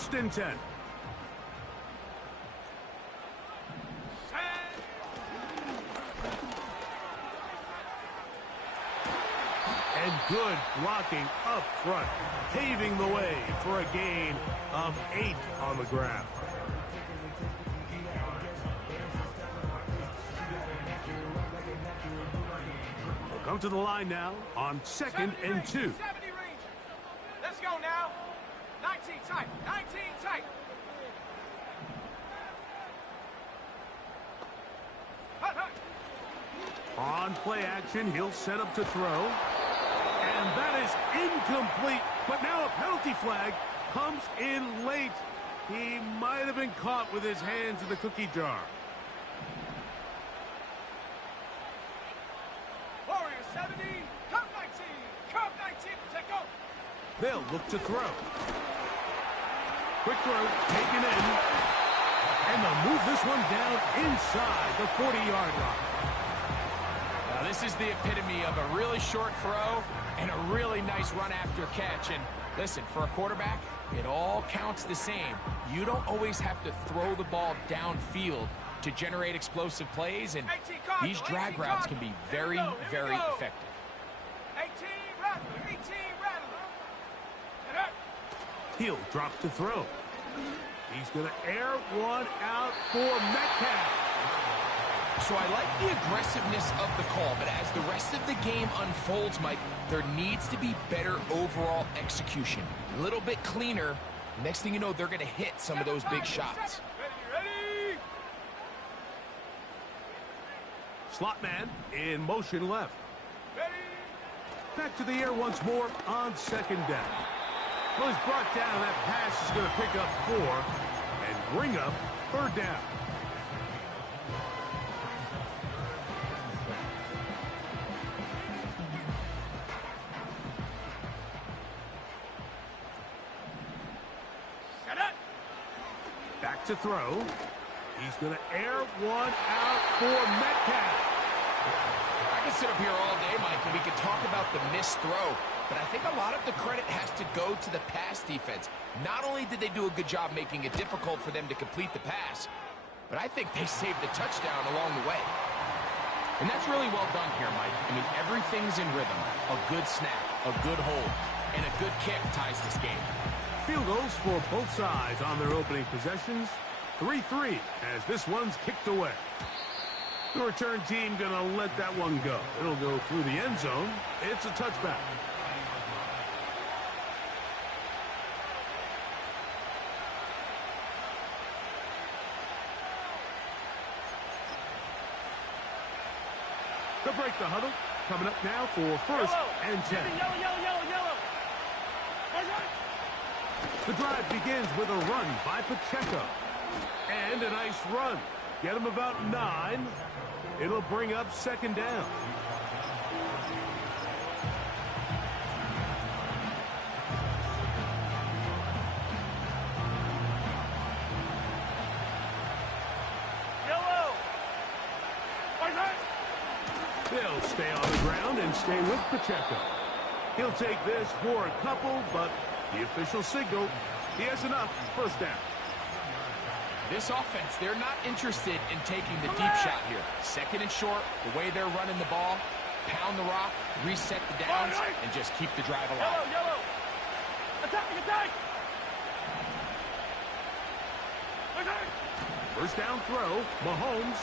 First and 10. And good blocking up front, paving the way for a gain of 8 on the ground. We'll come to the line now on 2nd and 2. Let's go now. 19 tight. 19 tight. On play action, he'll set up to throw. And that is incomplete. But now a penalty flag comes in late. He might have been caught with his hands in the cookie jar. Warrior 70, Cup 19. Cup 19, protect go. They'll look to throw. Quick throw, taken in. And they'll move this one down inside the 40-yard line. Now, this is the epitome of a really short throw and a really nice run after catch. And listen, for a quarterback, it all counts the same. You don't always have to throw the ball downfield to generate explosive plays, and these drag routes can be very, very effective. 18 rattler, 18 rattler. He'll drop to throw. He's going to air one out for Metcalf. So I like the aggressiveness of the call, but as the rest of the game unfolds, Mike, there needs to be better overall execution. A little bit cleaner. Next thing you know, they're going to hit some of those big shots. Ready. Slot man in motion left. Ready. Back to the air once more on 2nd down. Well, he's brought down. That pass is going to pick up 4 and bring up 3rd down. Back to throw. He's going to air one out for Metcalf. I can sit up here all day, Mike, and we can talk about the missed throw, but I think a lot of the credit has to go to the pass defense. Not only did they do a good job making it difficult for them to complete the pass, but I think they saved the touchdown along the way. And that's really well done here, Mike. I mean, everything's in rhythm. A good snap, a good hold, and a good kick ties this game. Field goals for both sides on their opening possessions. 3-3 as this one's kicked away. The return team going to let that one go. It'll go through the end zone. It's a touchback. They'll break the huddle. Coming up now for 1st and 10. Yellow. The drive begins with a run by Pacheco. And a nice run. Get him about 9. It'll bring up 2nd down. They'll stay on the ground and stay with Pacheco. He'll take this for a couple, but the official signal, he has enough. 1st down. This offense, they're not interested in taking the deep shot here. 2nd and short, the way they're running the ball, pound the rock, reset the downs, and just keep the drive alive. Yellow. Attack. 1st down throw, Mahomes.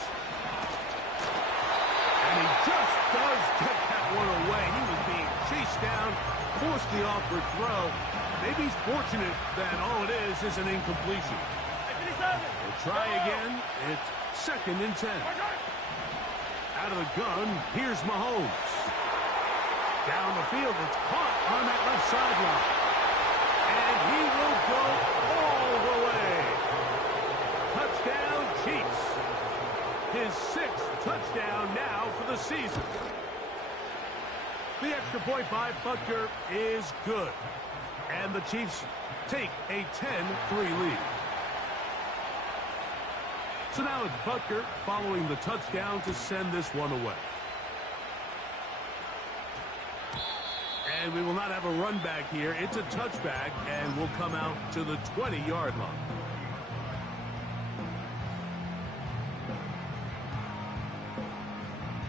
And he just does get that one away. He was being chased down, forced the awkward throw. Maybe he's fortunate that all it is an incompletion. We'll try again. It's 2nd and 10. Out of the gun, here's Mahomes. Down the field, it's caught on that left sideline. And he will go all the way. Touchdown, Chiefs. His 6th touchdown now for the season. The extra point by Butker is good. And the Chiefs take a 10-3 lead. So now it's Butker following the touchdown to send this one away. And we will not have a run back here. It's a touchback, and we'll come out to the 20-yard line.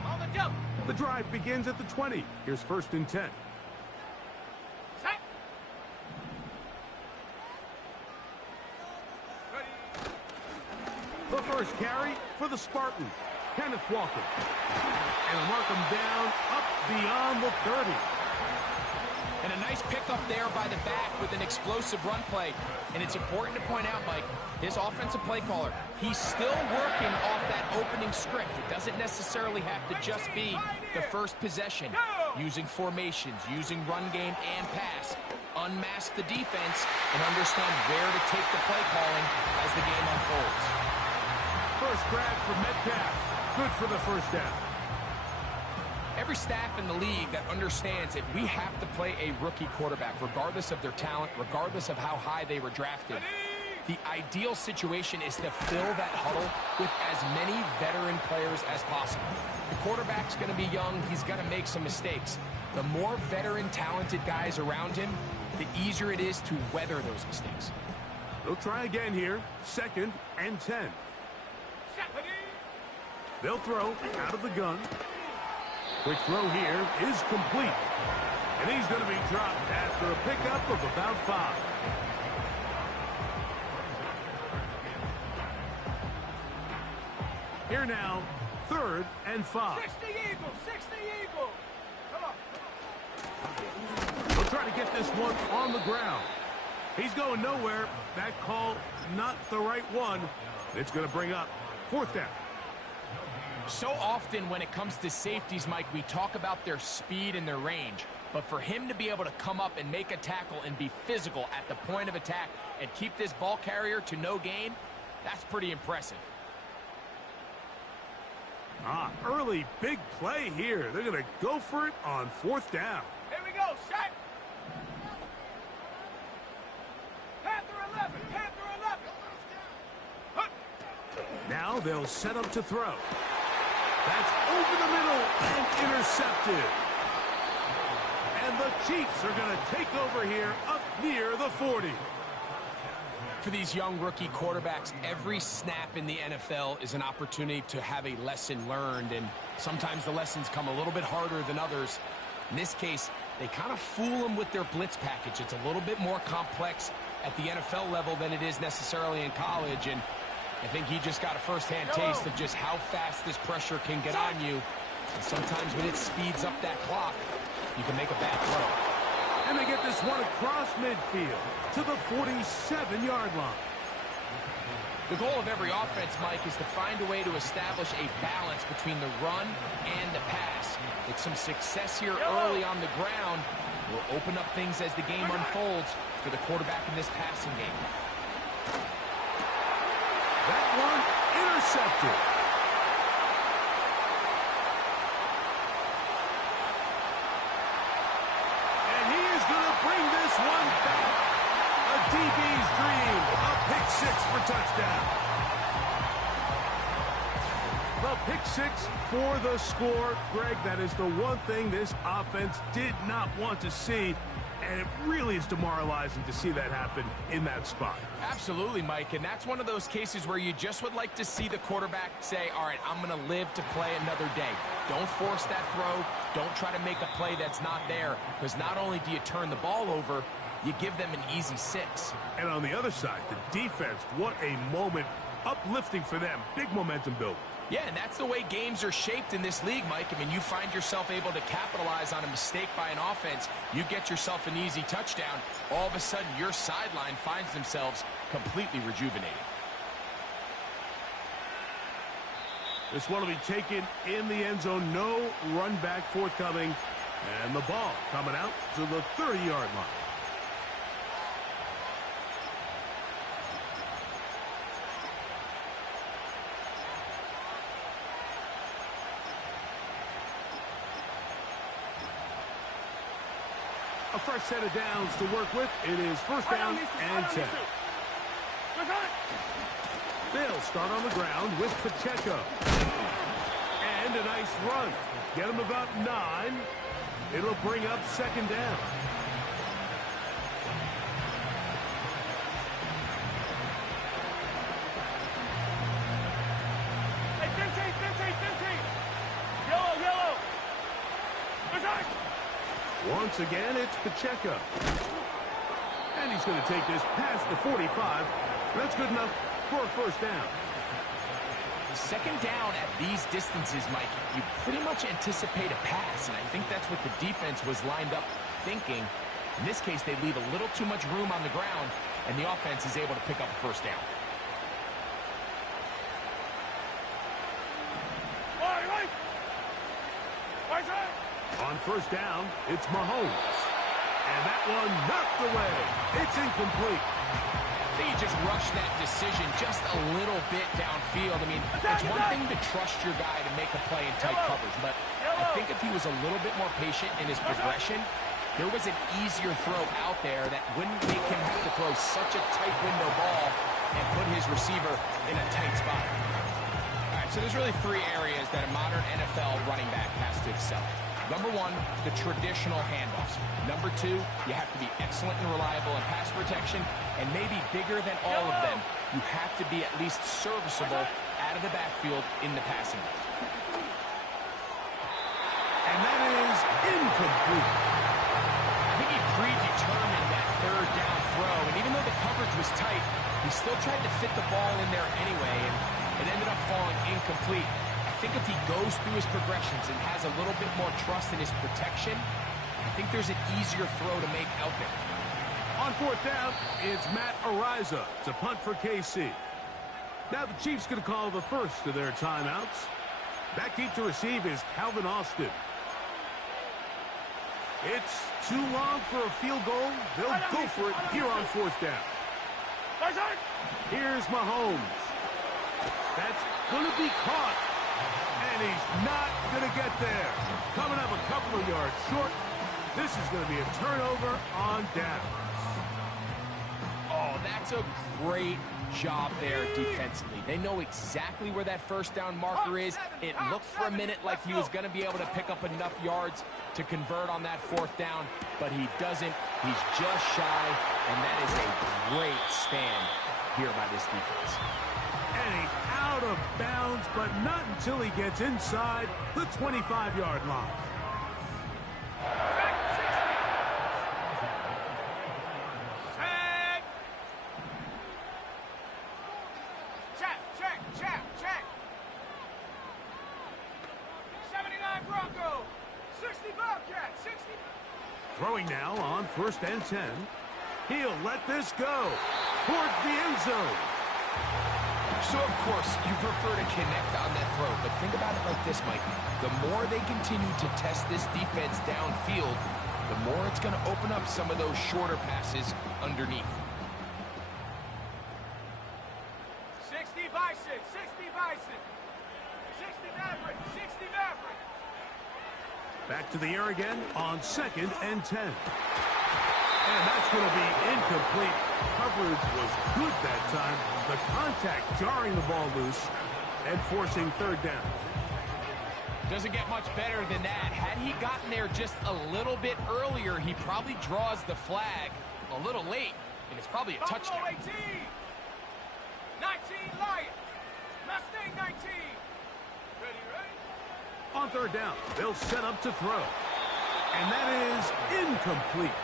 On the jump. The drive begins at the 20. Here's 1st and 10. Set. Ready. The first carry for the Spartans, Kenneth Walker. And mark him down up beyond the 30. And a nice pickup there by the back with an explosive run play. And it's important to point out, Mike, his offensive play caller, he's still working off that opening script. It doesn't necessarily have to just be the first possession. Using formations, using run game and pass. Unmask the defense and understand where to take the play calling as the game unfolds. First grab for Metcalf. Good for the first down. Every staff in the league that understands if we have to play a rookie quarterback, regardless of their talent, regardless of how high they were drafted, the ideal situation is to fill that huddle with as many veteran players as possible. The quarterback's going to be young. He's going to make some mistakes. The more veteran, talented guys around him, the easier it is to weather those mistakes. They'll try again here. 2nd and 10. They'll throw out of the gun. Quick throw here is complete. And he's going to be dropped after a pickup of about 5. Here now, 3rd and 5. 60 Eagles, 60 Eagles. Come on. He'll try to get this one on the ground. He's going nowhere. That call, not the right one. It's going to bring up 4th down. So often when it comes to safeties, Mike, we talk about their speed and their range. But for him to be able to come up and make a tackle and be physical at the point of attack and keep this ball carrier to no gain, that's pretty impressive. Early big play here. They're going to go for it on 4th down. Here we go, set. Panther 11, Panther 11. Now they'll set up to throw. That's over the middle and intercepted. And the Chiefs are going to take over here up near the 40. For these young rookie quarterbacks, every snap in the NFL is an opportunity to have a lesson learned, and sometimes the lessons come a little bit harder than others. In this case, they kind of fool them with their blitz package. It's a little bit more complex at the NFL level than it is necessarily in college, and I think he just got a first-hand taste of just how fast this pressure can get on you. And sometimes when it speeds up that clock, you can make a bad throw. And they get this one across midfield to the 47-yard line. The goal of every offense, Mike, is to find a way to establish a balance between the run and the pass. With some success here early on the ground, will open up things as the game unfolds for the quarterback in this passing game. That one intercepted. And he is going to bring this one back. A DB's dream. A pick 6 for touchdown. The pick 6 for the score. Greg, that is the one thing this offense did not want to see. And it really is demoralizing to see that happen in that spot. Absolutely, Mike, and that's one of those cases where you just would like to see the quarterback say, all right, I'm going to live to play another day. Don't force that throw. Don't try to make a play that's not there, because not only do you turn the ball over, you give them an easy 6. And on the other side, the defense, what a moment. Uplifting for them. Big momentum build. Yeah, and that's the way games are shaped in this league, Mike. I mean, you find yourself able to capitalize on a mistake by an offense. You get yourself an easy touchdown. All of a sudden, your sideline finds themselves completely rejuvenated. This one will be taken in the end zone. No run back forthcoming. And the ball coming out to the 30-yard line. A fresh set of downs to work with. It is 1st down and 10. They'll start on the ground with Pacheco. And a nice run. Get him about 9. It'll bring up second down. Hey, 15. Yellow. Once again, it's Pacheco. And he's going to take this past the 45. That's good enough for a first down. Second down at these distances, Mike, you pretty much anticipate a pass, and I think that's what the defense was lined up thinking. In this case, they leave a little too much room on the ground, and the offense is able to pick up a first down. On first down, it's Mahomes. And that one knocked away. It's incomplete. I think he just rushed that decision just a little bit downfield. I mean, it's one thing to trust your guy to make a play in tight coverage, but I think if he was a little bit more patient in his progression, there was an easier throw out there that wouldn't make him have to throw such a tight window ball and put his receiver in a tight spot. All right, so there's really three areas that a modern NFL running back has to excel at. Number one, the traditional handoffs. Number two, you have to be excellent and reliable in pass protection. And maybe bigger than all of them, you have to be at least serviceable out of the backfield in the passing game. And that is incomplete. I think he predetermined that third down throw. And even though the coverage was tight, he still tried to fit the ball in there anyway. And it ended up falling incomplete. I think if he goes through his progressions and has a little bit more trust in his protection, I think there's an easier throw to make out there. On fourth down, it's Matt Arroyo to punt for KC. Now the Chiefs going to call the first of their timeouts. Back deep to receive is Calvin Austin. It's too long for a field goal. They'll go for it here on fourth down. Here's Mahomes. That's going to be caught. And he's not going to get there. Coming up a couple of yards short. This is going to be a turnover on downs. Oh, that's a great job there defensively. They know exactly where that first down marker is. It looked for a minute like he was going to be able to pick up enough yards to convert on that fourth down, but he doesn't. He's just shy, and that is a great stand here by this defense. And he's out of bounds, but not until he gets inside the 25-yard line. Check. 79 Bronco. 60 Bobcat. 60. Throwing now on first and 10. He'll let this go towards the end zone. So, of course, you prefer to connect on that throw, but think about it like this, Mike. The more they continue to test this defense downfield, the more it's going to open up some of those shorter passes underneath. 60 Bison. 60 Bison. 60 Maverick. 60 Maverick. Back to the air again on second and 10. And that's going to be incomplete. Coverage was good that time. The contact jarring the ball loose and forcing third down. Doesn't get much better than that. Had he gotten there just a little bit earlier, he probably draws the flag a little late, and it's probably a touchdown. 18. 19 Lion. Mustang 19. Ready? On third down, they'll set up to throw. And that is incomplete.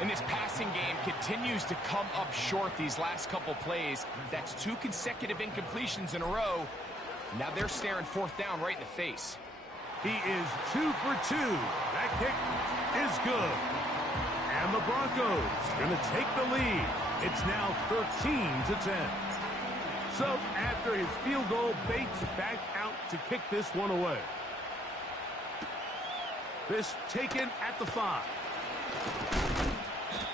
And this passing game continues to come up short these last couple plays. That's 2 consecutive incompletions in a row. Now they're staring fourth down right in the face. He is 2 for 2. That kick is good. And the Broncos going to take the lead. It's now 13-10. So after his field goal, Bates back out to kick this one away. This taken at the 5.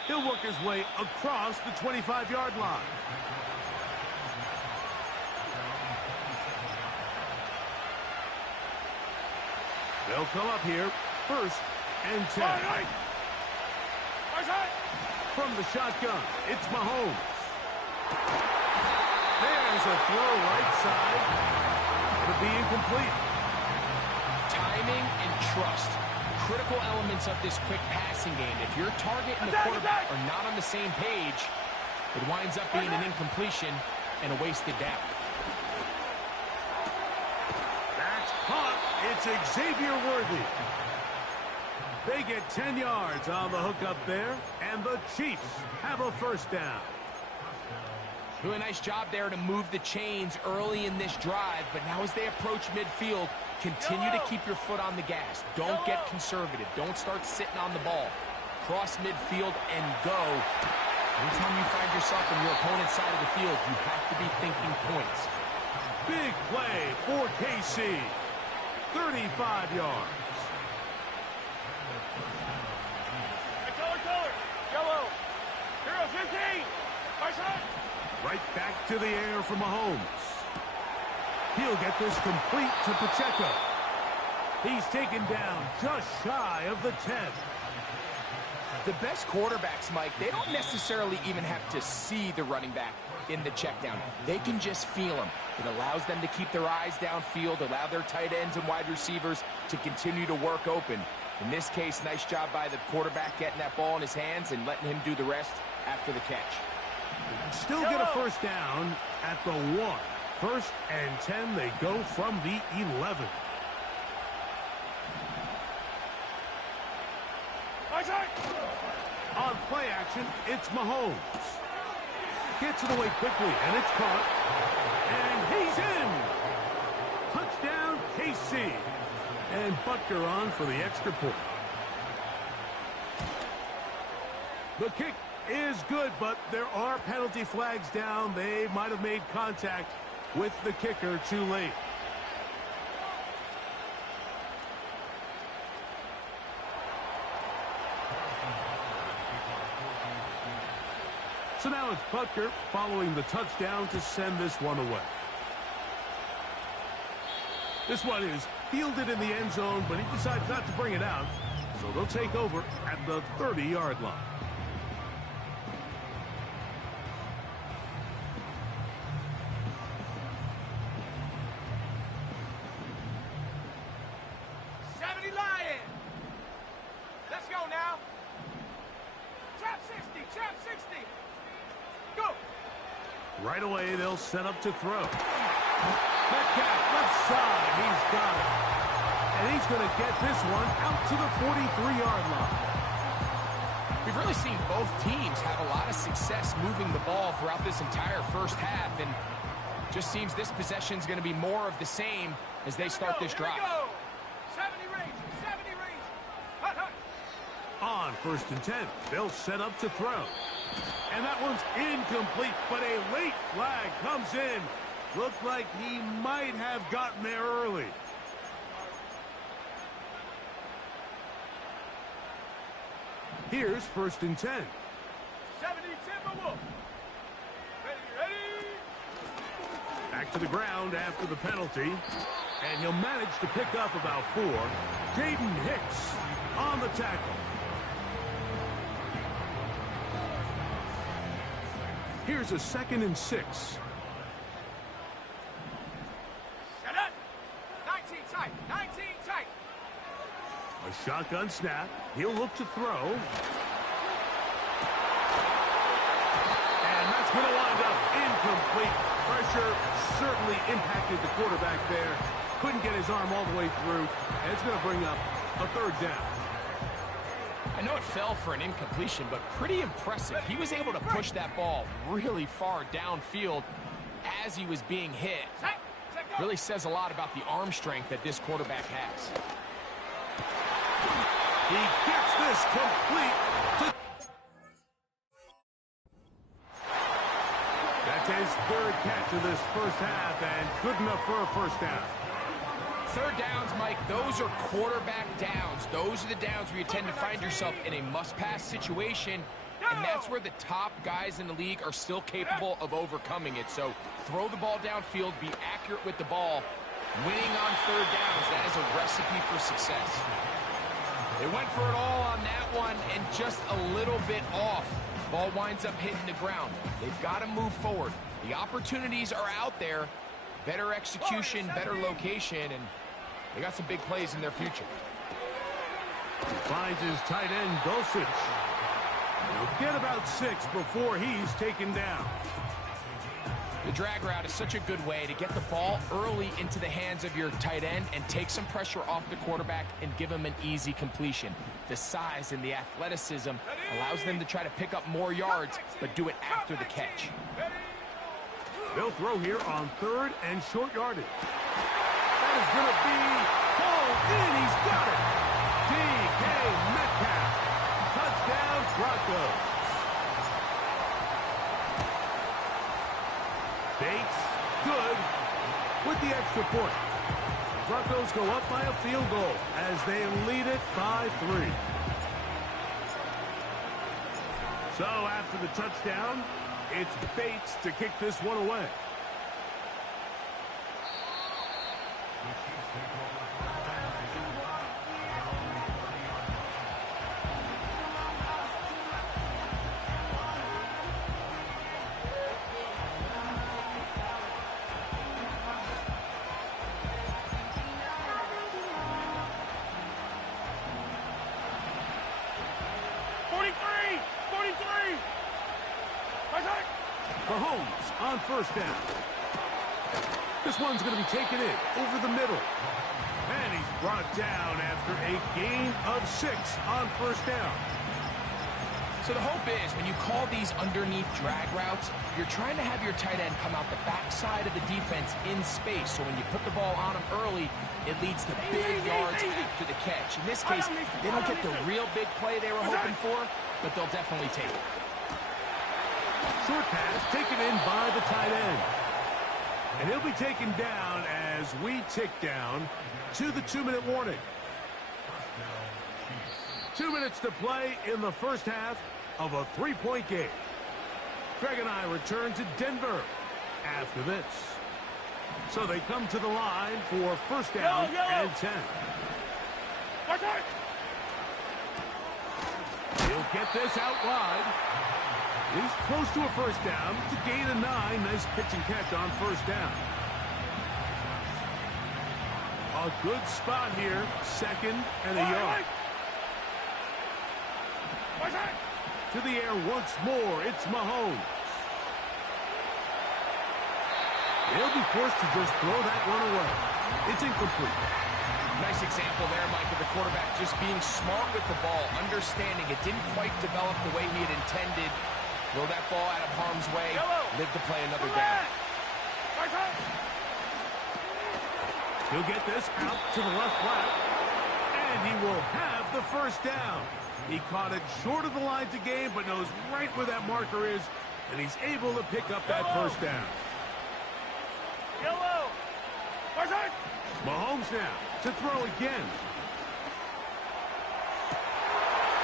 He'll work his way across the 25-yard line. They'll come up here, first and 10. From the shotgun, it's Mahomes. There's a throw right side. It'll be incomplete. Timing and trust. critical elements of this quick passing game. If your target and the quarterback are not on the same page, it winds up being an incompletion and a wasted down. That's caught. It's Xavier Worthy. They get 10 yards on the hookup there, and the Chiefs have a first down. Doing a nice job there to move the chains early in this drive, but now as they approach midfield, continue to keep your foot on the gas. Don't get conservative. Don't start sitting on the ball. Cross midfield and go. Anytime you find yourself on your opponent's side of the field, you have to be thinking points. Big play for KC. 35 yards. Yellow. Hero 15. My side. Right back to the air for Mahomes. He'll get this complete to Pacheco. He's taken down just shy of the 10. The best quarterbacks, Mike, they don't necessarily even have to see the running back in the check down. They can just feel him. It allows them to keep their eyes downfield, allow their tight ends and wide receivers to continue to work open. In this case, nice job by the quarterback getting that ball in his hands and letting him do the rest after the catch. Still get a first down at the 1. First and 10, they go from the 11. On play action, it's Mahomes. Gets it away quickly, and it's caught. And he's in. Touchdown, KC. And Butker on for the extra point. The kick is good, but there are penalty flags down. They might have made contact with the kicker too late. So now it's Butker following the touchdown to send this one away. This one is fielded in the end zone, but he decides not to bring it out. So they'll take over at the 30-yard line. Right away, they'll set up to throw. Metcalf, left side, he's got it. And he's going to get this one out to the 43-yard line. We've really seen both teams have a lot of success moving the ball throughout this entire first half, and just seems this possession is going to be more of the same as they start this drive. 70 range, 70 range. Hut, hut. On first and 10, they'll set up to throw. And that one's incomplete, but a late flag comes in. Looked like he might have gotten there early. Here's first and 10. 70 Timberwolf. Ready. Back to the ground after the penalty. And he'll manage to pick up about 4. Jaden Hicks on the tackle. Here's a 2nd and 6. Set up. 19 tight. 19 tight. A shotgun snap. He'll look to throw. And that's going to wind up incomplete. Pressure certainly impacted the quarterback there. Couldn't get his arm all the way through. And it's going to bring up a 3rd down. I know it fell for an incompletion, but pretty impressive. He was able to push that ball really far downfield as he was being hit. Really says a lot about the arm strength that this quarterback has. He gets this complete. That's his 3rd catch of this first half, and good enough for a first down. 3rd downs, Mike, those are quarterback downs. Those are the downs where you tend to find yourself in a must-pass situation, and that's where the top guys in the league are still capable of overcoming it. So throw the ball downfield, be accurate with the ball. Winning on 3rd downs, that is a recipe for success. They went for it all on that one and just a little bit off. Ball winds up hitting the ground. They've got to move forward. The opportunities are out there. Better execution, better location, and they got some big plays in their future. He finds his tight end, Dulcich. He'll get about 6 before he's taken down. The drag route is such a good way to get the ball early into the hands of your tight end and take some pressure off the quarterback and give him an easy completion. The size and the athleticism allows them to try to pick up more yards, but do it after the catch. They'll throw here on 3rd and short yardage. That is going to be pulled in. He's got it. D.K. Metcalf. Touchdown, Broncos. Bates, good, with the extra point. Broncos go up by a field goal as they lead it by 3. So after the touchdown, it's Bates to kick this one away. Mahomes on 1st down. This one's going to be taken in over the middle. And he's brought down after a gain of 6 on 1st down. So the hope is when you call these underneath drag routes, you're trying to have your tight end come out the backside of the defense in space. So when you put the ball on him early, it leads to big yards after the catch. In this case, they don't get the real big play they were hoping for, but they'll definitely take it. Short pass taken in by the tight end. And he'll be taken down as we tick down to the 2-minute warning. 2 minutes to play in the first half of a 3-point game. Greg and I return to Denver after this. So they come to the line for 1st down and 10. He'll get this out wide. He's close to a 1st down. To gain a 9. Nice pitch and catch on 1st down. A good spot here. 2nd and a yard. To the air once more. It's Mahomes. He'll be forced to just throw that one away. It's incomplete. Nice example there, Mike, of the quarterback just being smart with the ball, understanding it didn't quite develop the way he had intended. Throw that ball out of harm's way, live to play another down. He'll get this out to the left flat, and he will have the 1st down. He caught it short of the line to gain, but knows right where that marker is, and he's able to pick up that 1st down. Mahomes now to throw again.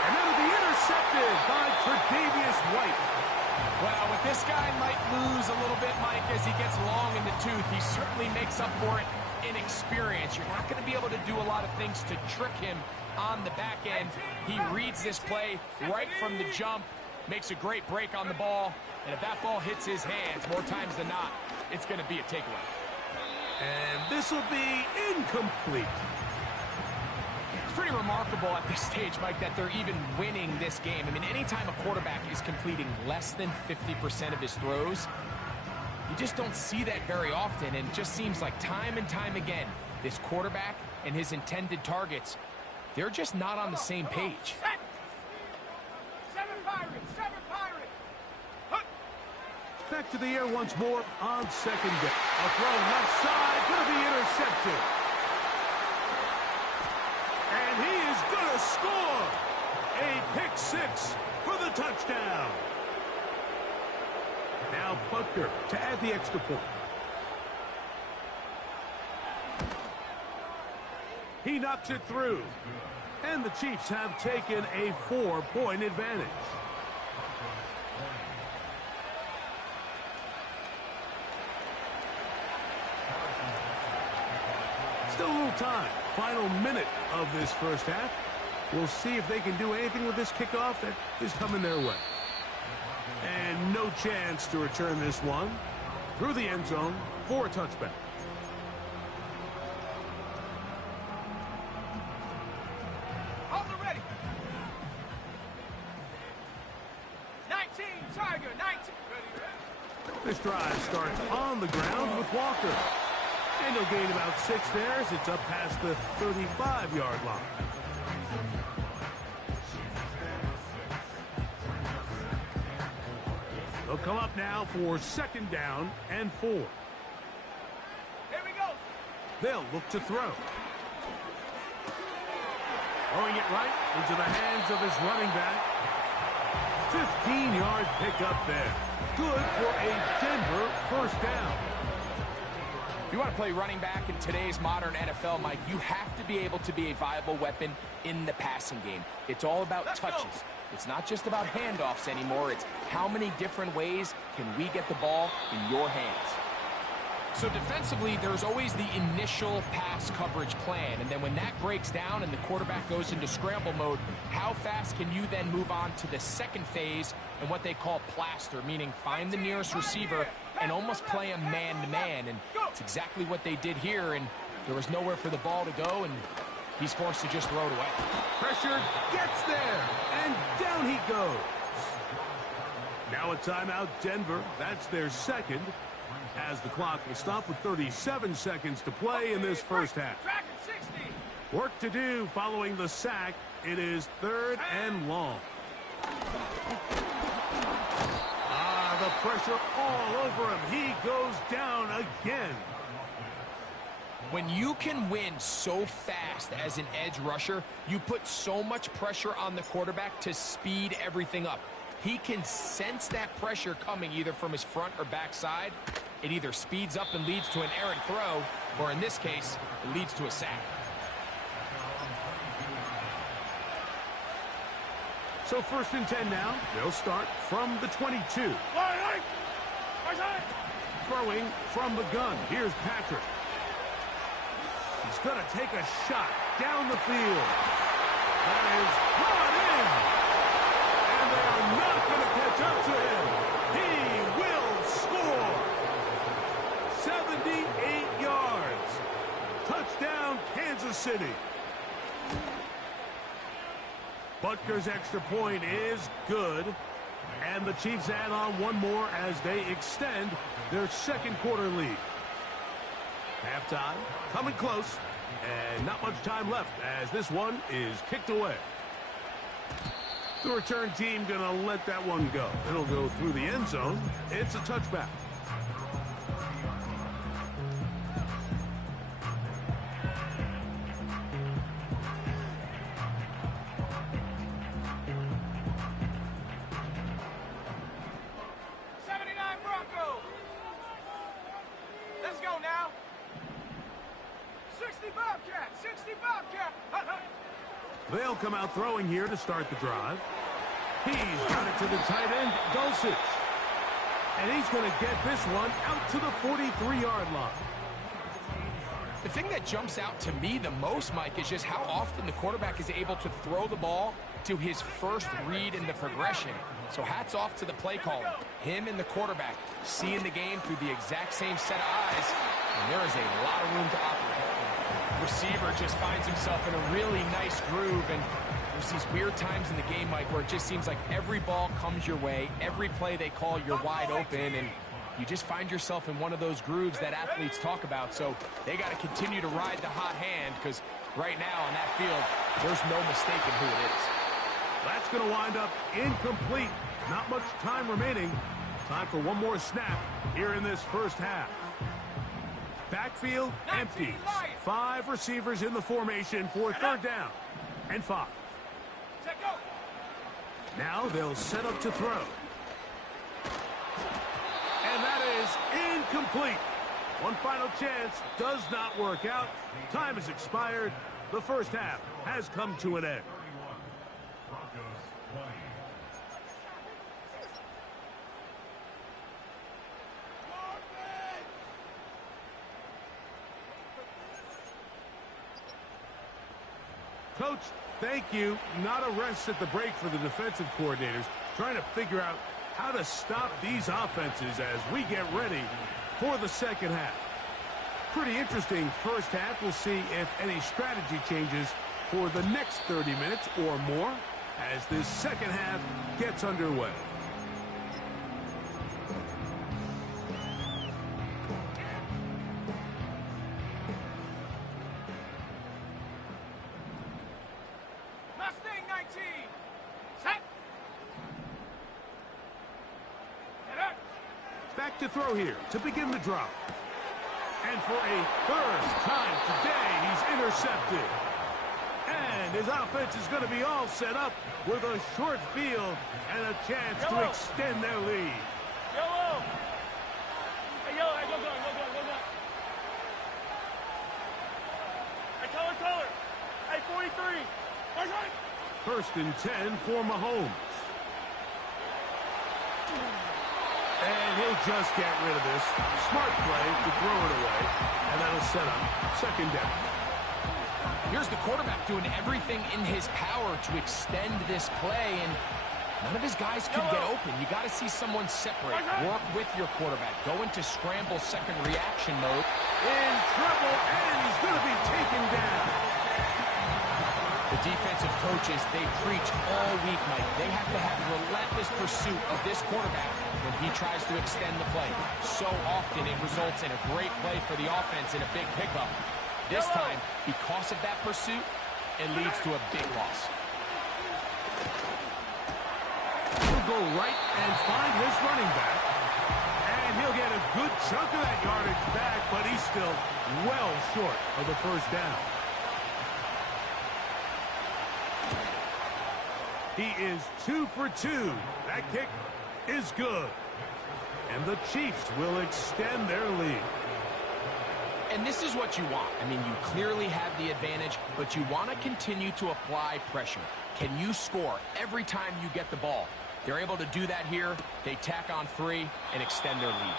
And that'll be intercepted by Tre'Davious White. Well, with this guy might lose a little bit, Mike, as he gets long in the tooth. He certainly makes up for it in experience. You're not going to be able to do a lot of things to trick him on the back end. He reads this play right from the jump, makes a great break on the ball, and if that ball hits his hands more times than not, it's going to be a takeaway. And this will be incomplete. It's pretty remarkable at this stage, Mike, that they're even winning this game. I mean, anytime a quarterback is completing less than 50% of his throws, you just don't see that very often, and it just seems like time and time again, this quarterback and his intended targets, they're just not on the same page. Back to the air once more on 2nd down. A throw left side, going to be intercepted. And he is going to score. A pick 6 for the touchdown. Now Butker to add the extra point. He knocks it through. And the Chiefs have taken a 4-point advantage. Still a little time. Final minute of this first half. We'll see if they can do anything with this kickoff that is coming their way. And no chance to return this one through the end zone for a touchback. Hold it ready. This drive starts on the ground with Walker. And he'll gain about 6 there as it's up past the 35-yard line. They'll come up now for 2nd down and 4. Here we go. They'll look to throw. Throwing it right into the hands of his running back. 15-yard pickup there. Good for a Denver 1st down. If you want to play running back in today's modern NFL, Mike, you have to be able to be a viable weapon in the passing game. It's all about touches. It's not just about handoffs anymore. It's how many different ways can we get the ball in your hands. So defensively, there's always the initial pass coverage plan. And then when that breaks down and the quarterback goes into scramble mode, how fast can you then move on to the second phase and what they call plaster, meaning find the nearest receiver and almost play a man-to-man. And it's exactly what they did here. And there was nowhere for the ball to go, and he's forced to just throw it away. Pressure gets there, and down he goes. Now a timeout, Denver. That's their 2nd. As the clock will stop with 37 seconds to play in this first half. Work to do following the sack. It is 3rd and long. The pressure all over him. He goes down again. When you can win so fast as an edge rusher, you put so much pressure on the quarterback to speed everything up. He can sense that pressure coming either from his front or back side. It either speeds up and leads to an errant throw, or in this case, it leads to a sack. So 1st and 10 now. They'll start from the 22. Throwing from the gun. Here's Patrick. He's going to take a shot down the field. That is brought in. And they are not going to catch up to him. He will score. 78 yards. Touchdown, Kansas City. Butker's extra point is good. And the Chiefs add on one more as they extend their 2nd quarter lead. Halftime coming close, and not much time left as this one is kicked away. The return team gonna let that one go. It'll go through the end zone. It's a touchback. They'll come out throwing here to start the drive. He's got it to the tight end, Dulcich. And he's going to get this one out to the 43-yard line. The thing that jumps out to me the most, Mike, is just how often the quarterback is able to throw the ball to his first read in the progression. So hats off to the play caller. Him and the quarterback seeing the game through the exact same set of eyes, and there is a lot of room to operate. Receiver just finds himself in a really nice groove, and there's these weird times in the game, Mike, where it just seems like every ball comes your way, every play they call, you're wide open, and you just find yourself in one of those grooves that athletes talk about. So they got to continue to ride the hot hand, because right now on that field, there's no mistaking who it is. That's going to wind up incomplete. Not much time remaining. Time for one more snap here in this first half. Backfield empty. 5 receivers in the formation for 3rd down and 5. Now they'll set up to throw. And that is incomplete. One final chance does not work out. Time has expired. The first half has come to an end. Coach, thank you. Not a rest at the break for the defensive coordinators, trying to figure out how to stop these offenses as we get ready for the second half. Pretty interesting first half. We'll see if any strategy changes for the next 30 minutes or more as this second half gets underway. to throw here to begin the drop. And for a third time today, he's intercepted. And his offense is going to be all set up with a short field and a chance to extend their lead. Yellow! Hey, yellow, hey, go. Hey, color. Hey, 43. Right. First and 10 for Mahomes. And he'll just get rid of this. Smart play to throw it away. And that'll set up second down. Here's the quarterback doing everything in his power to extend this play, and none of his guys could get open. You got to see someone separate. Work with your quarterback. Go into scramble second reaction mode. In trouble, and he's going to be taken down. The defensive coaches, they preach all week, Mike. They have to have relentless pursuit of this quarterback when he tries to extend the play. So often it results in a great play for the offense and a big pickup. This time, because of that pursuit, it leads to a big loss. He'll go right and find his running back. And he'll get a good chunk of that yardage back, but he's still well short of the first down. He is 2 for 2. That kick is good. And the Chiefs will extend their lead. And this is what you want. I mean, you clearly have the advantage, but you want to continue to apply pressure. Can you score every time you get the ball? They're able to do that here. They tack on 3 and extend their lead.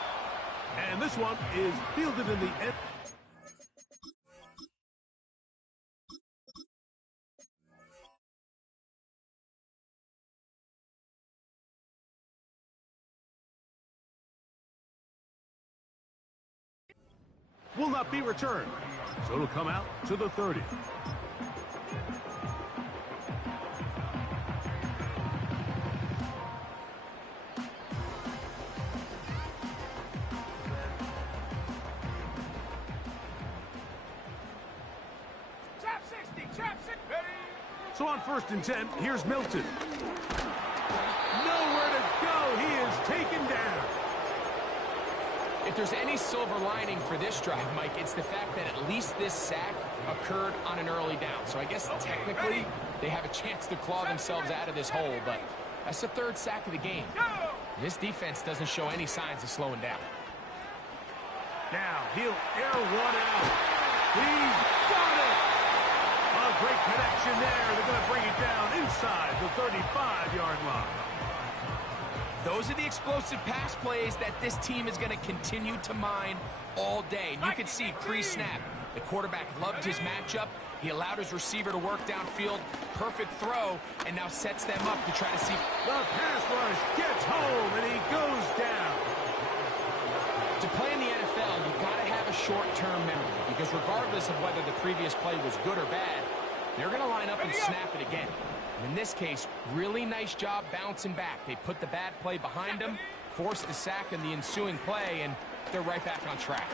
And this one is fielded in the end. Will not be returned. So it'll come out to the 30. Trap 60. Ready? So on first and 10, here's Milton. Nowhere to go. He is taken down. If there's any silver lining for this drive, Mike, it's the fact that at least this sack occurred on an early down. So I guess technically they have a chance to claw themselves out of this hole, but that's the 3rd sack of the game. This defense doesn't show any signs of slowing down. Now he'll air one out. He's got it. A great connection there. They're going to bring it down inside the 35-yard line. Those are the explosive pass plays that this team is going to continue to mine all day. And you can see pre-snap, the quarterback loved his matchup. He allowed his receiver to work downfield. Perfect throw, and now sets them up to try to see. The pass rush gets home, and he goes down. To play in the NFL, you've got to have a short-term memory, because regardless of whether the previous play was good or bad, they're going to line up and snap it again. And in this case, really nice job bouncing back. They put the bad play behind them, forced the sack in the ensuing play, and they're right back on track.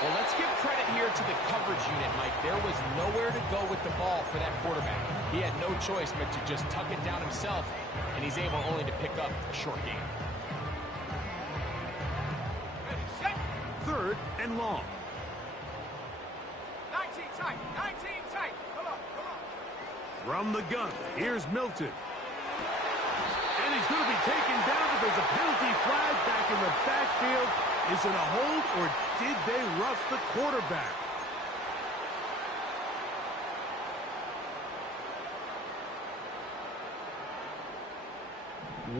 Well, let's give credit here to the coverage unit, Mike. There was nowhere to go with the ball for that quarterback. He had no choice but to just tuck it down himself, and he's able only to pick up a short gain. 3rd and long. 19 tight. Come on. From the gun, here's Milton. And he's going to be taken down, but there's a penalty flag back in the backfield. Is it a hold, or did they rough the quarterback?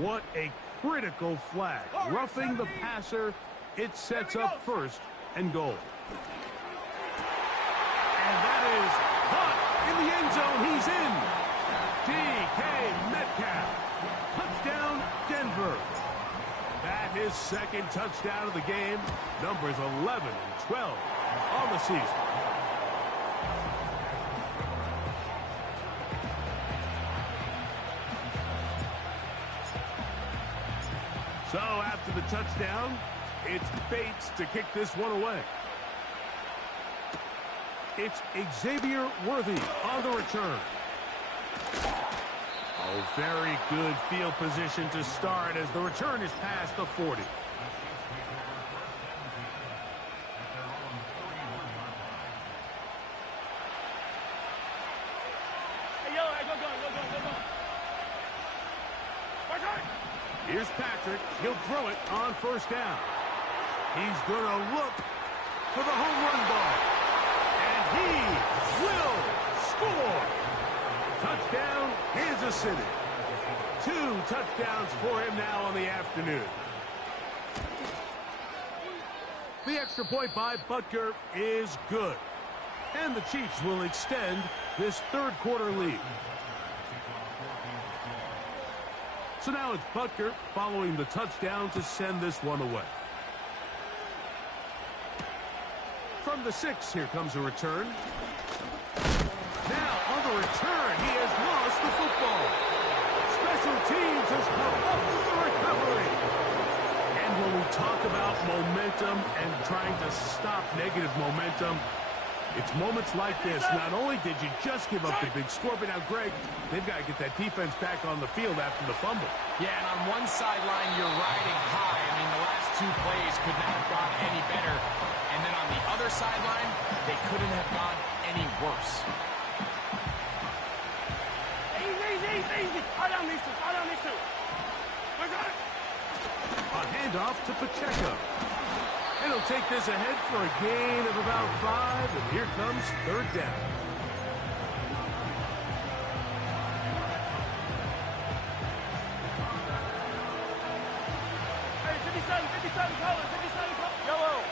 What a critical flag. Roughing the passer, it sets up 1st and goal. And that is caught in the end zone. He's in. DK Metcalf. Touchdown, Denver. That is 2nd touchdown of the game. Numbers 11 and 12 on the season. So after the touchdown, it's Bates to kick this one away. It's Xavier Worthy on the return. Oh, very good field position to start as the return is past the 40. Here's Patrick. He'll throw it on first down. He's going to look for the home run ball. And he will score. Touchdown, Kansas City. 2 touchdowns for him now on the afternoon. The extra point by Butker is good. And the Chiefs will extend this third quarter lead. So now it's Butker following the touchdown to send this one away. From the 6, here comes a return. Now on the return, he has lost the football. Special teams has come up with the recovery. And when we talk about momentum and trying to stop negative momentum, it's moments like this. Not only did you just give up the big score, but now, Greg, they've got to get that defense back on the field after the fumble. Yeah, and on one sideline, you're riding high. I mean, the last 2 plays could not have gone any better. And then on the other sideline, they couldn't have gone any worse. Easy. Hold on these two. A handoff to Pacheco. And he'll take this ahead for a gain of about 5, and here comes third down. Hey, 57 colors. Yellow.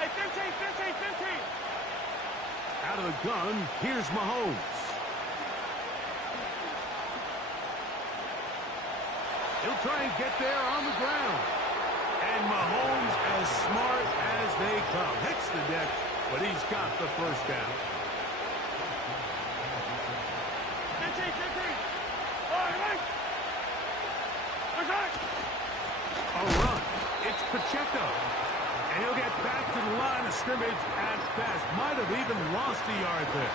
Hey, 15. Out of the gun, here's Mahomes. He'll try and get there on the ground. And Mahomes, as smart as they come, hits the deck, but he's got the first down. 15. All right. A run. It's Pacheco. And he'll get back to the line of scrimmage at best. Might have even lost a yard there.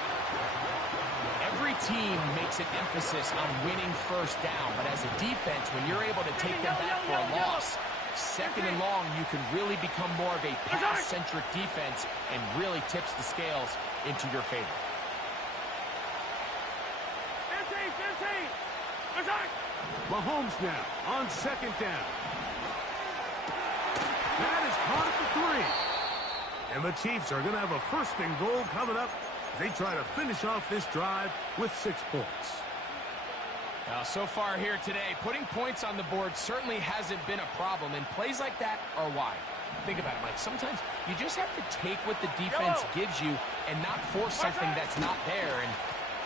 Every team makes an emphasis on winning first down, but as a defense, when you're able to take them back for a loss, second and long, you can really become more of a pass-centric defense and really tips the scales into your favor. 15. Mahomes now on second down. That is caught at the 3. And the Chiefs are going to have a first and goal coming up. They try to finish off this drive with 6 points. Now, so far here today, putting points on the board certainly hasn't been a problem, and plays like that are why. Think about it, Mike. Sometimes you just have to take what the defense gives you and not force something that's not there, and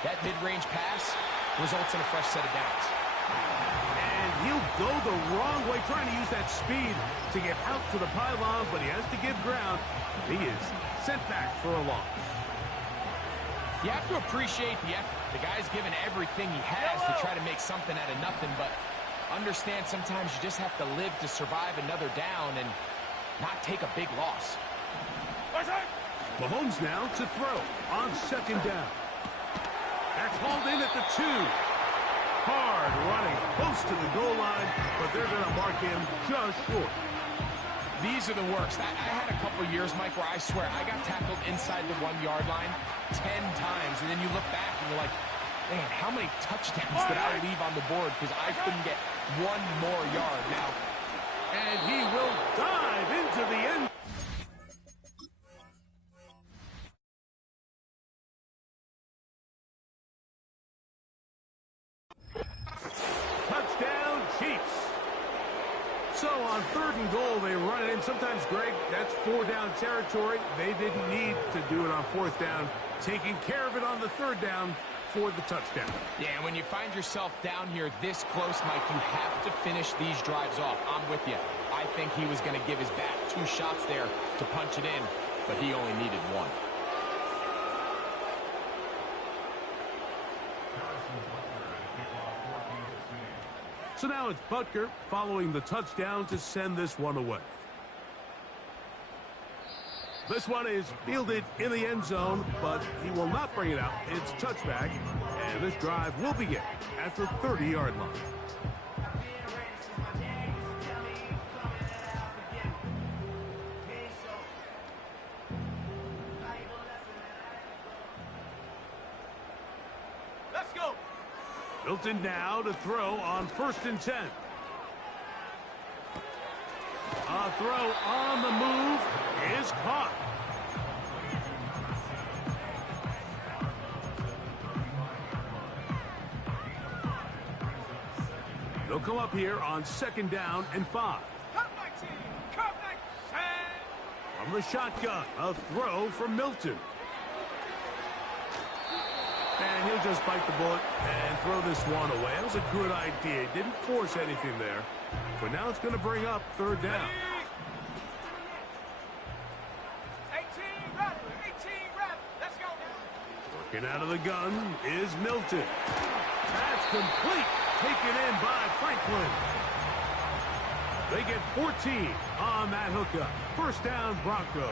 that mid-range pass results in a fresh set of downs. And he'll go the wrong way, trying to use that speed to get out to the pylon, but he has to give ground. He is sent back for a loss. You have to appreciate the effort. The guy's given everything he has to try to make something out of nothing, but understand sometimes you just have to live to survive another down and not take a big loss. Mahomes now to throw on second down. That's hauled in at the 2. Hard running close to the goal line, but they're going to mark him just short. These are the worst. I had a couple years, Mike, where I swear I got tackled inside the 1-yard line 10 times, and then you look back and you're like, man, how many touchdowns did I leave on the board because I couldn't get 1 more yard now? And he will dive into the end. Touchdown, Chiefs. So on third and goal, they run it in. Sometimes, Greg, that's 4-down territory. They didn't need to do it on 4th down. Taking care of it on the 3rd down for the touchdown. Yeah, and when you find yourself down here this close, Mike, you have to finish these drives off. I'm with you. I think he was going to give his back 2 shots there to punch it in, but he only needed 1. So now it's Butker following the touchdown to send this one away. This one is fielded in the end zone, but he will not bring it out. It's touchback, and this drive will begin at the 30-yard line. Let's go. Milton now to throw on 1st and 10. A throw on the move is caught. They'll come up here on 2nd down and 5. Come 19. Come 19. From the shotgun, a throw from Milton. And he'll just bite the bullet and throw this one away. That was a good idea. Didn't force anything there. But now it's going to bring up 3rd down. 18 rep. 18 rep. Let's go. Working out of the gun is Milton. That's complete. Taken in by Franklin. They get 14 on that hookup. 1st down, Broncos.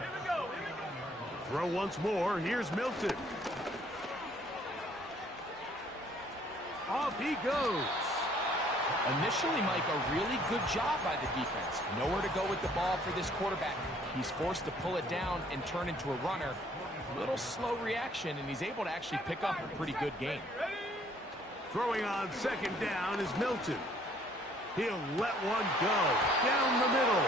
Here we go. Throw once more. Here's Milton. Off he goes. Initially, Mike, a really good job by the defense. Nowhere to go with the ball for this quarterback. He's forced to pull it down and turn into a runner. A little slow reaction, and he's able to actually pick up a pretty good game. Throwing on 2nd down is Milton. He'll let one go down the middle.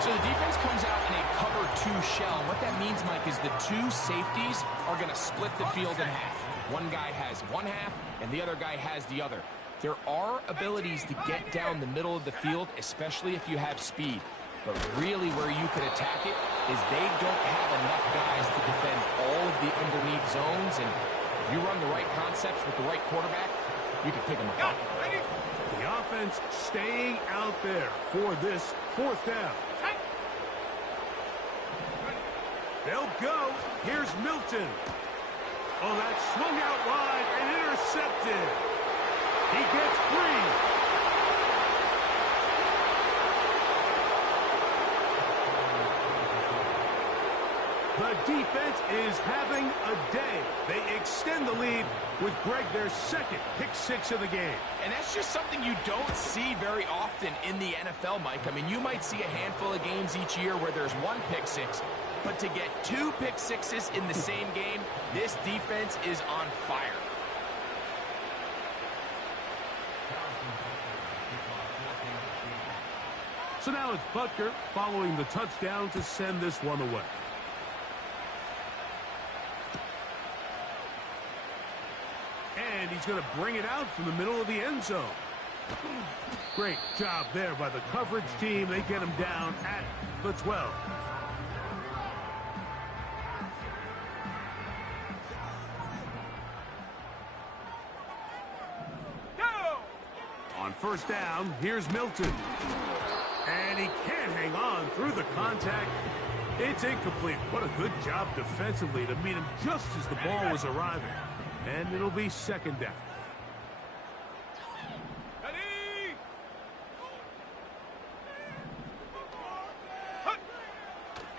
So the defense comes out in a cover 2 shell. What that means, Mike, is the 2 safeties are going to split the field in half. One guy has one half, and the other guy has the other. There are abilities to get down the middle of the field, especially if you have speed. But really where you could attack it is they don't have enough guys to defend all of the underneath zones. And if you run the right concepts with the right quarterback, you can pick them apart. The offense staying out there for this 4th down. They'll go. Here's Milton. Oh, that swung out wide and intercepted. He gets free. The defense is having a day. They extend the lead with Greg their 2nd pick-6 of the game. And that's just something you don't see very often in the NFL, Mike. I mean, you might see a handful of games each year where there's 1 pick-6, but to get 2 pick-6s in the same game, this defense is on fire. So now it's Butker following the touchdown to send this one away. And he's going to bring it out from the middle of the end zone. Great job there by the coverage team. They get him down at the 12. On 1st down, here's Milton. And he can't hang on through the contact. It's incomplete. What a good job defensively to meet him just as the ball was arriving. And it'll be 2nd down.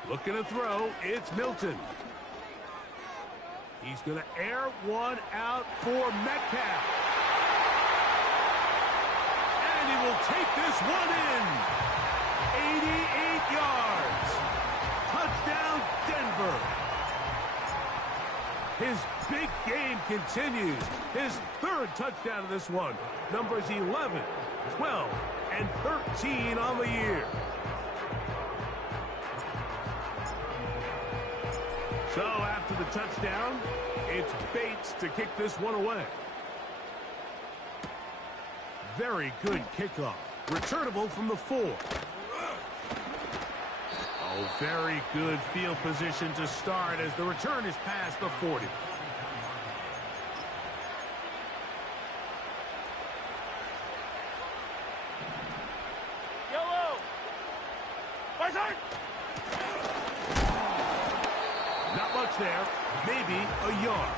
Looking to throw, it's Milton. He's going to air one out for Metcalf. And he will take this one in. 88 yards. Touchdown, Denver. His big game continues. His 3rd touchdown of this one. Numbers 11, 12, and 13 on the year. So after the touchdown, it's Bates to kick this one away. Very good kickoff. Returnable from the 4. Oh, very good field position to start as the return is past the 40. Yellow. Not much there. Maybe a yard.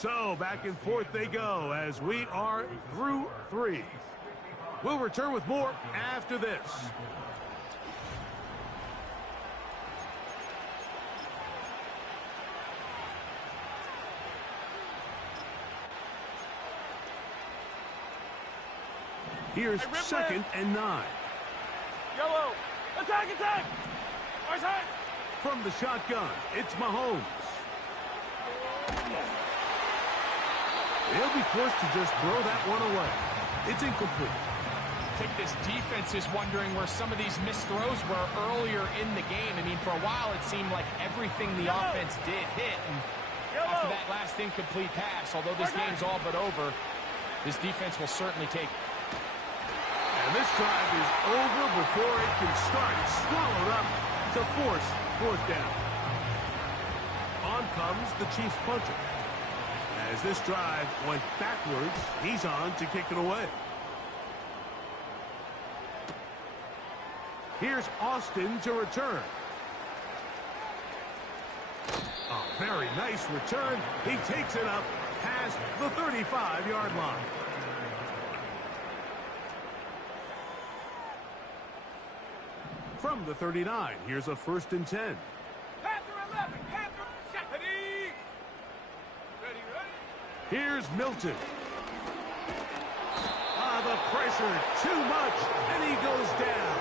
So back and forth they go as we are through 3. We'll return with more after this. Here's 2nd and 9. Yellow. Attack, attack. Right side. From the shotgun, it's Mahomes. They'll be forced to just throw that one away. It's incomplete. I think this defense is wondering where some of these missed throws were earlier in the game. I mean, for a while it seemed like everything the offense did hit. And after that last incomplete pass, although this game's all but over, this defense will certainly take it. And this drive is over before it can start. It's swallowed up to force 4th down. On comes the Chiefs punter. As this drive went backwards, he's on to kick it away. Here's Austin to return. A very nice return. He takes it up past the 35-yard line. From the 39, here's a 1st and 10. Panther 11. Panther. Ready. Ready, ready. Here's Milton. The pressure, too much, and he goes down.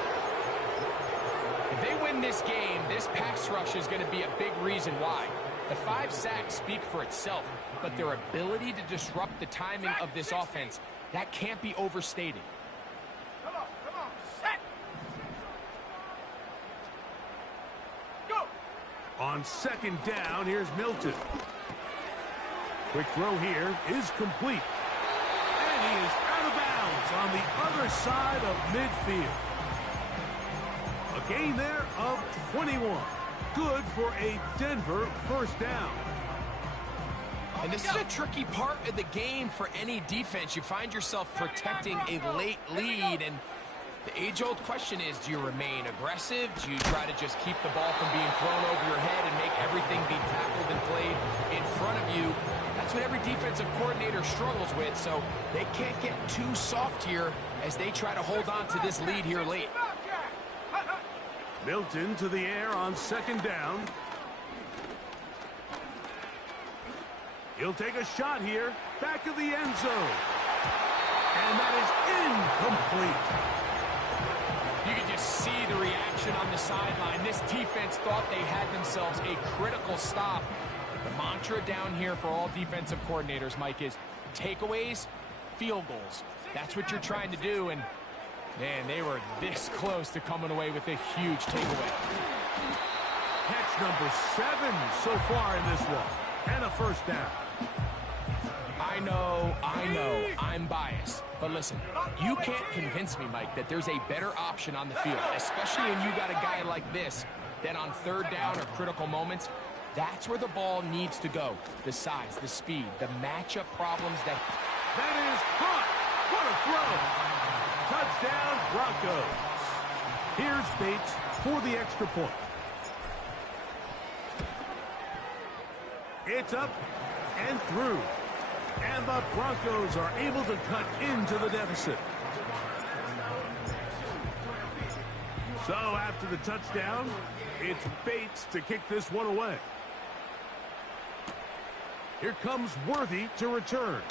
If they win this game, this pass rush is going to be a big reason why. The 5 sacks speak for itself, but their ability to disrupt the timing of this offense, that can't be overstated. Come on, set. Go. On 2nd down, here's Milton. Quick throw here is complete. And he is out of bounds on the other side of midfield. A gain there of 21. Good for a Denver 1st down. And this is a tricky part of the game for any defense. You find yourself protecting a late lead, and the age-old question is, do you remain aggressive? Do you try to just keep the ball from being thrown over your head and make everything be tackled and played in front of you? That's what every defensive coordinator struggles with, so they can't get too soft here as they try to hold on to this lead here late. Milton to the air on 2nd down. He'll take a shot here, back of the end zone. And that is incomplete. You can just see the reaction on the sideline. This defense thought they had themselves a critical stop. The mantra down here for all defensive coordinators, Mike, is takeaways, field goals. That's what you're trying to do, and man, they were this close to coming away with a huge takeaway. Catch number 7 so far in this one, and a 1st down. I know, I'm biased. But listen, you can't convince me, Mike, that there's a better option on the field, especially when you got a guy like this, that on 3rd down or critical moments, that's where the ball needs to go. The size, the speed, the matchup problems that... That is hot. What a throw. Touchdown, Broncos. Here's Bates for the extra point. It's up and through. And the Broncos are able to cut into the deficit. So after the touchdown, it's Bates to kick this one away. Here comes Worthy to return.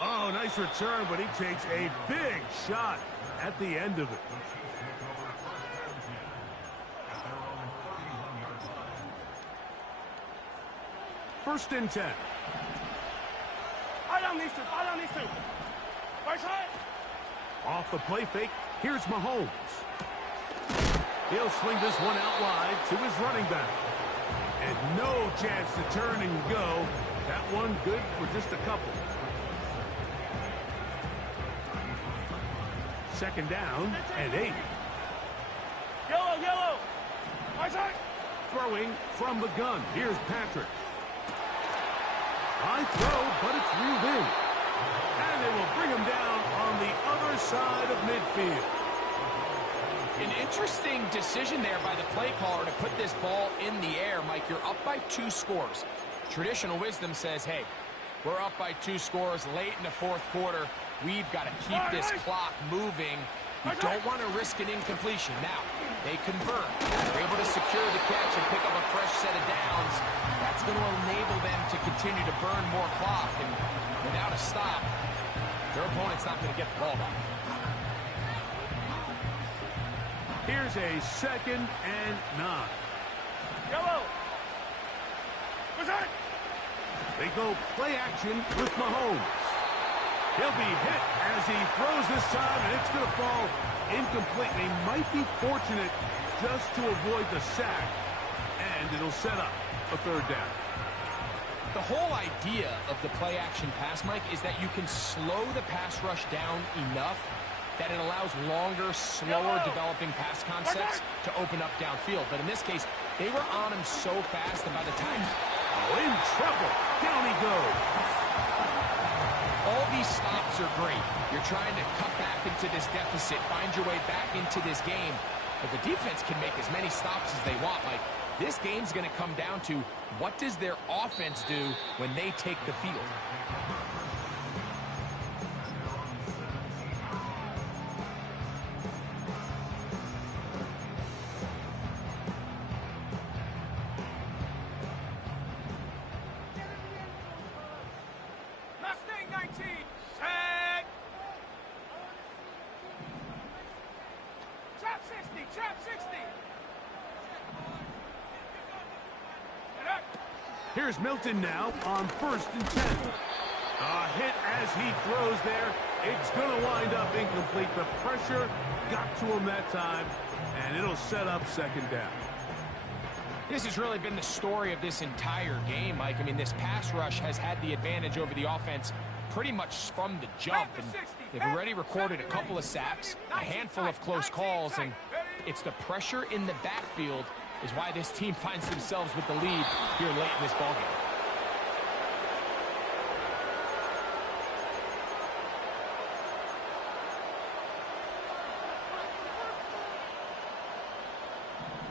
Oh, nice return, but he takes a big shot at the end of it. First and 10. Eye on these two. Right side. Off the play fake, here's Mahomes. He'll swing this one out wide to his running back. And no chance to turn and go. That one good for just a couple. 2nd down and 8. Yellow. Right side. Throwing from the gun. Here's Patrick. High throw, but it's reeled in. And they will bring him down on the other side of midfield. An interesting decision there by the play caller to put this ball in the air. Mike, you're up by 2 scores. Traditional wisdom says, hey, we're up by 2 scores late in the fourth quarter. We've got to keep this clock moving. You don't want to risk an incompletion. Now, they convert. They're able to secure the catch and pick up a fresh set of downs. That's going to enable them to continue to burn more clock. And without a stop, their opponent's not going to get the ball back. Here's a 2nd and 9. Yellow. What's that? They go play action with Mahomes. He'll be hit as he throws this time, and it's going to fall incomplete. He might be fortunate just to avoid the sack, and it'll set up a 3rd down. The whole idea of the play-action pass, Mike, is that you can slow the pass rush down enough that it allows longer, slower developing pass concepts to open up downfield. But in this case, they were on him so fast that by the time... Oh, in trouble. Down he goes. All these stops are great. You're trying to cut back into this deficit, find your way back into this game. But the defense can make as many stops as they want. Like, this game's going to come down to what does their offense do when they take the field. Mustang 19. Set. Trap 60. Trap 60. Here's Milton now on 1st and 10. A hit as he throws there. It's going to wind up incomplete. The pressure got to him that time, and it'll set up 2nd down. This has really been the story of this entire game, Mike. I mean, this pass rush has had the advantage over the offense pretty much from the jump. And they've already recorded a couple of sacks, a handful of close calls, and it's the pressure in the backfield is why this team finds themselves with the lead here late in this ballgame.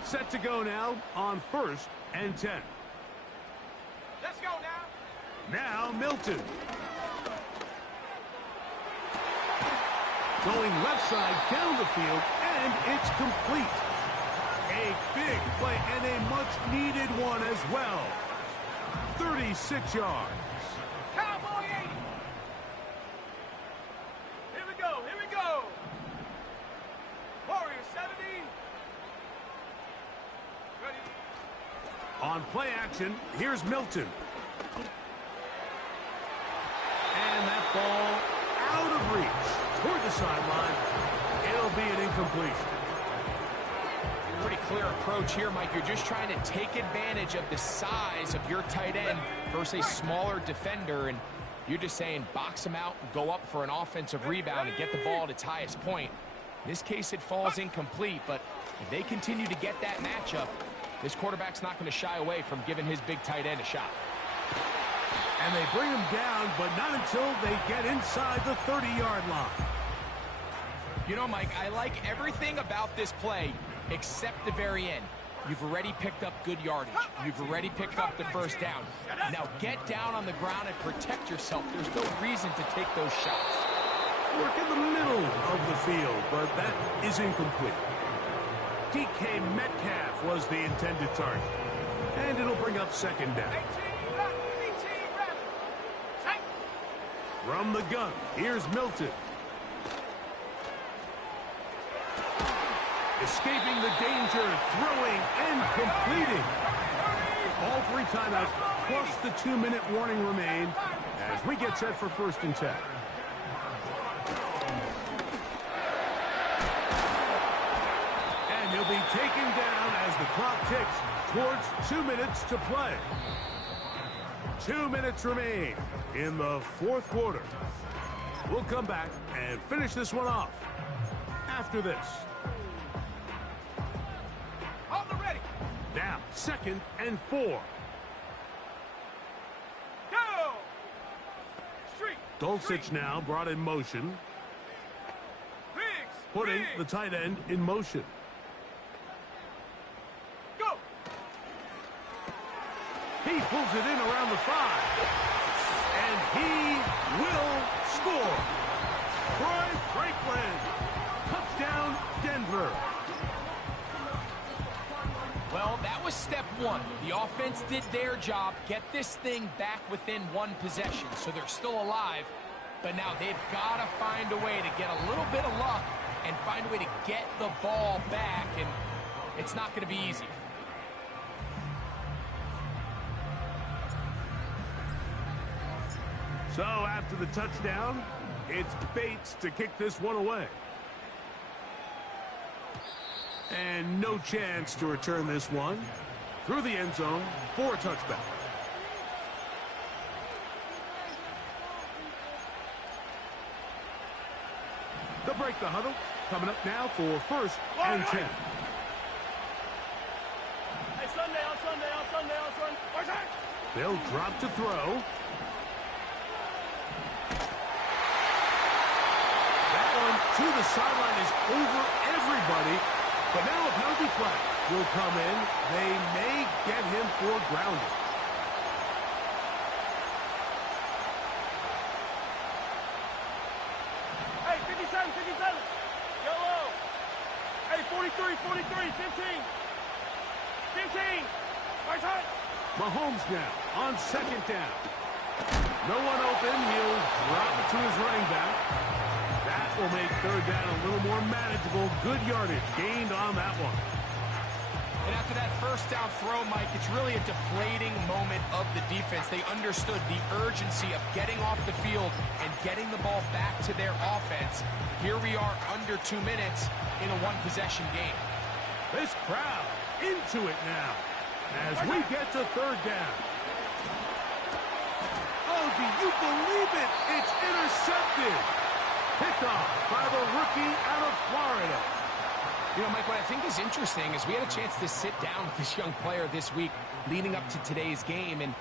Set to go now on 1st and 10. Let's go now. Now Milton. Going left side down the field, and it's complete. A big play and a much-needed one as well. 36 yards. Cowboy 80. Here we go. Here we go. Warrior 70. Ready. On play action, here's Milton. And that ball out of reach toward the sideline. It'll be an incompletion. Pretty clear approach here, Mike. You're just trying to take advantage of the size of your tight end versus a smaller defender, and you're just saying box him out, go up for an offensive rebound, and get the ball at its highest point. In this case, it falls incomplete, but if they continue to get that matchup, this quarterback's not going to shy away from giving his big tight end a shot. And they bring him down, but not until they get inside the 30-yard line. You know, Mike, I like everything about this play except the very end. You've already picked up good yardage. You've already picked up the 1st down. Now get down on the ground and protect yourself. There's no reason to take those shots. Work in the middle of the field, but that is incomplete. DK Metcalf was the intended target. And it'll bring up 2nd down. From the gun, here's Milton. Escaping the danger, throwing and completing. All 3 timeouts plus the 2-minute warning remain as we get set for 1st and 10. And he'll be taken down as the clock ticks towards 2 minutes to play. 2 minutes remain in the 4th quarter. We'll come back and finish this one off after this. Now, 2nd and 4. Go! Street. Dulcich now brought in motion. Biggs. Putting the tight end in motion. Go! He He pulls it in around the 5. And he will score. Troy Franklin. Touchdown, Denver. Well, that was step one. The offense did their job, get this thing back within one possession, so they're still alive. But now they've got to find a way to get a little bit of luck and find a way to get the ball back, and it's not going to be easy. So after the touchdown, it's Bates to kick this one away. And no chance to return this one through the end zone for a touchback. They'll break the huddle. Coming up now for 1st and 10. Hey, Sunday. They'll drop to throw. That one to the sideline is over everybody. But now a penalty flag will come in. They may get him for grounding. Hey, 57. Yellow. Hey, 43, 15. 15. Right side. Mahomes now on 2nd down. No one open. He'll drop it to his running back. That will make 3rd down a little more manageable. Good yardage gained on that one. And after that 1st down throw, Mike, it's really a deflating moment of the defense. They understood the urgency of getting off the field and getting the ball back to their offense. Here we are under 2 minutes in a one-possession game. This crowd into it now as we get to 3rd down. Oh, do you believe it? It's intercepted. Picked off by the rookie out of Florida. You know, Mike, what I think is interesting is we had a chance to sit down with this young player this week leading up to today's game, and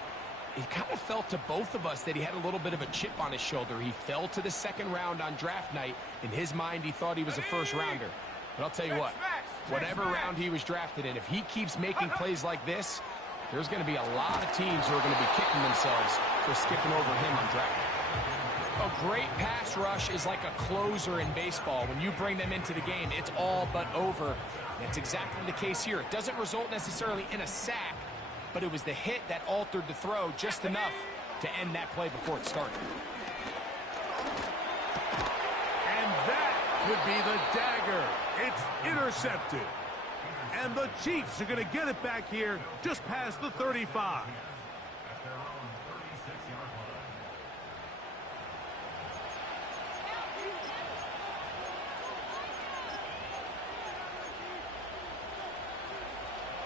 it kind of felt to both of us that he had a little bit of a chip on his shoulder. He fell to the 2nd round on draft night. In his mind, he thought he was a 1st rounder. But I'll tell you what, whatever round he was drafted in, if he keeps making plays like this, there's going to be a lot of teams who are going to be kicking themselves for skipping over him on draft night. A great pass rush is like a closer in baseball. When you bring them into the game, it's all but over. That's exactly the case here. It doesn't result necessarily in a sack, but it was the hit that altered the throw just enough to end that play before it started. And that could be the dagger. It's intercepted. And the Chiefs are going to get it back here just past the 35.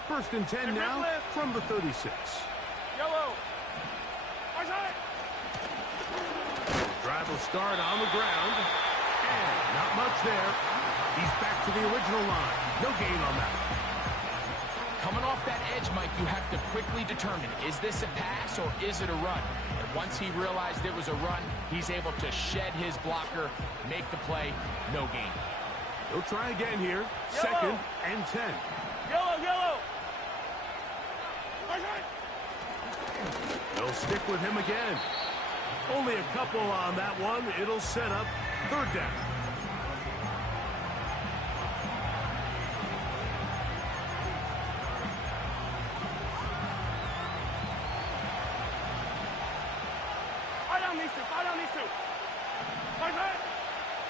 First and 10 now from the 36. Yellow. Right side. Drive will start on the ground. And not much there. He's back to the original line. No gain on that. Coming off that edge, Mike, you have to quickly determine, is this a pass or is it a run? And once he realized it was a run, he's able to shed his blocker, make the play, no gain. He'll try again here. Yellow. 2nd and 10. Yellow. They'll stick with him again. Only a couple on that one. It'll set up 3rd down. Fight on these two. Right.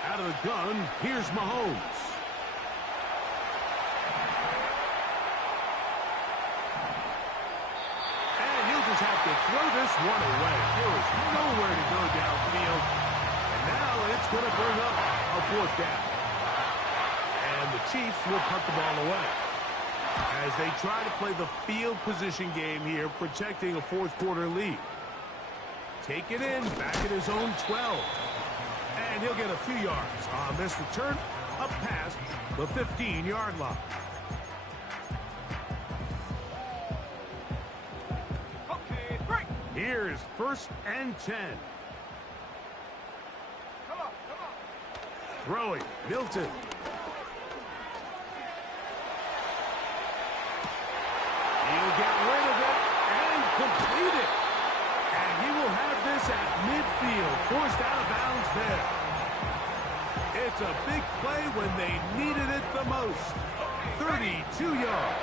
Out of the gun, here's Mahomes. Have to throw this one away. There was nowhere to go downfield. And now it's going to bring up a 4th down. And the Chiefs will punt the ball away as they try to play the field position game here, protecting a 4th quarter lead. Take it in, back at his own 12. And he'll get a few yards on this return up past the 15-yard line. Here's 1st and 10. Come on. Throwing, Milton. He'll get rid of it and complete. this at midfield. Forced out of bounds there. It's a big play when they needed it the most. 32 yards.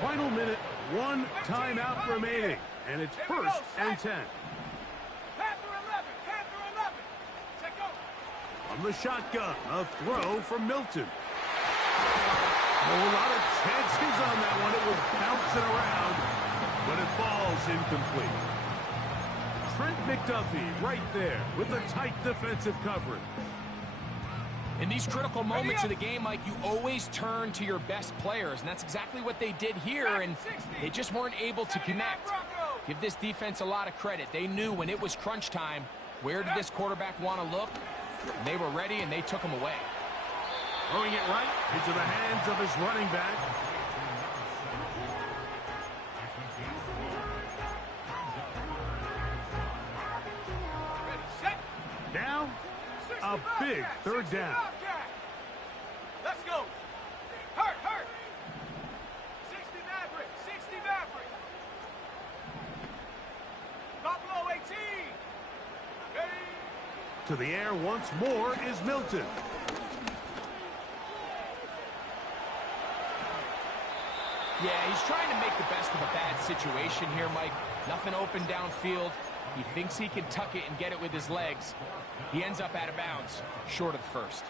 Final minute, one timeout remaining. And it's first and 10. From the shotgun, a throw from Milton. A lot of chances on that one. It was bouncing around, but it falls incomplete. Trent McDuffie right there with a tight defensive coverage. In these critical moments of the game, Mike, you always turn to your best players, and that's exactly what they did here, and they just weren't able to connect. Give this defense a lot of credit. They knew when it was crunch time, where did this quarterback want to look? And they were ready, and they took him away. Throwing it right into the hands of his running back. Now, a big third down. Let's go. Hurt. 60 Maverick. Buffalo 18. Ready. To the air once more is Milton. Yeah, he's trying to make the best of a bad situation here, Mike. Nothing open downfield. He thinks he can tuck it and get it with his legs. He ends up out of bounds, short of the first.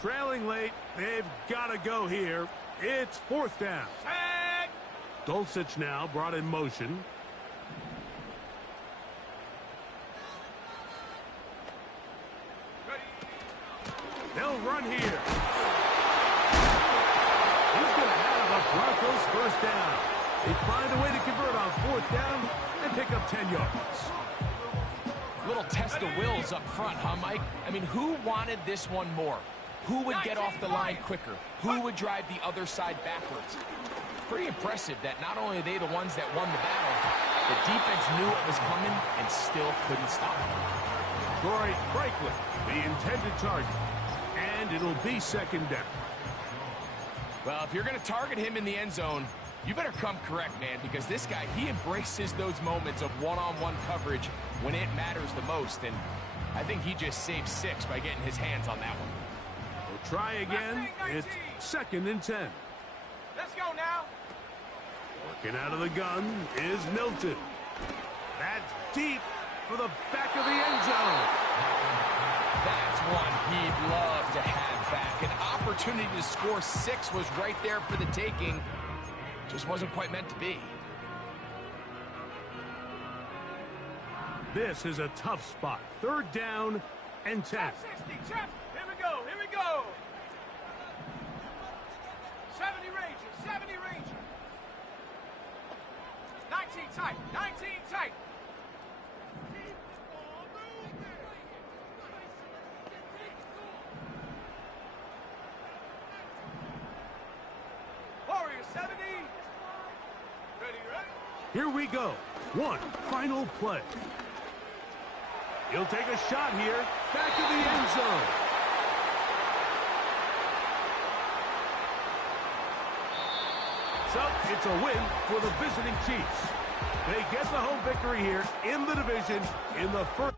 Trailing late, they've got to go here. It's fourth down. Dulcich now brought in motion. They'll run here. He's going to have a Broncos first down. They find a way to convert on fourth down and pick up 10 yards. Little test of wills up front, huh, Mike? I mean, who wanted this one more? Who would get off the line quicker? Who would drive the other side backwards? Pretty impressive that not only are they the ones that won the battle, the defense knew it was coming and still couldn't stop it. Troy Franklin, the intended target. And it'll be second down. Well, if you're going to target him in the end zone, you better come correct, man, because this guy, he embraces those moments of one-on-one coverage when it matters the most, and I think he just saved 6 by getting his hands on that one. We'll try again. It's second and 10. Let's go now. Working out of the gun is Milton. That's deep for the back of the end zone. That's one he'd love to have back. An opportunity to score 6 was right there for the taking. Just wasn't quite meant to be. This is a tough spot. Third down and 10. Chap 60, Chap. Here we go. 70 Ranger. 19 tight. Warrior 70. Ready. Here we go. One final play. He'll take a shot here. Back in the end zone. So it's a win for the visiting Chiefs. They get the home victory here in the division in the first.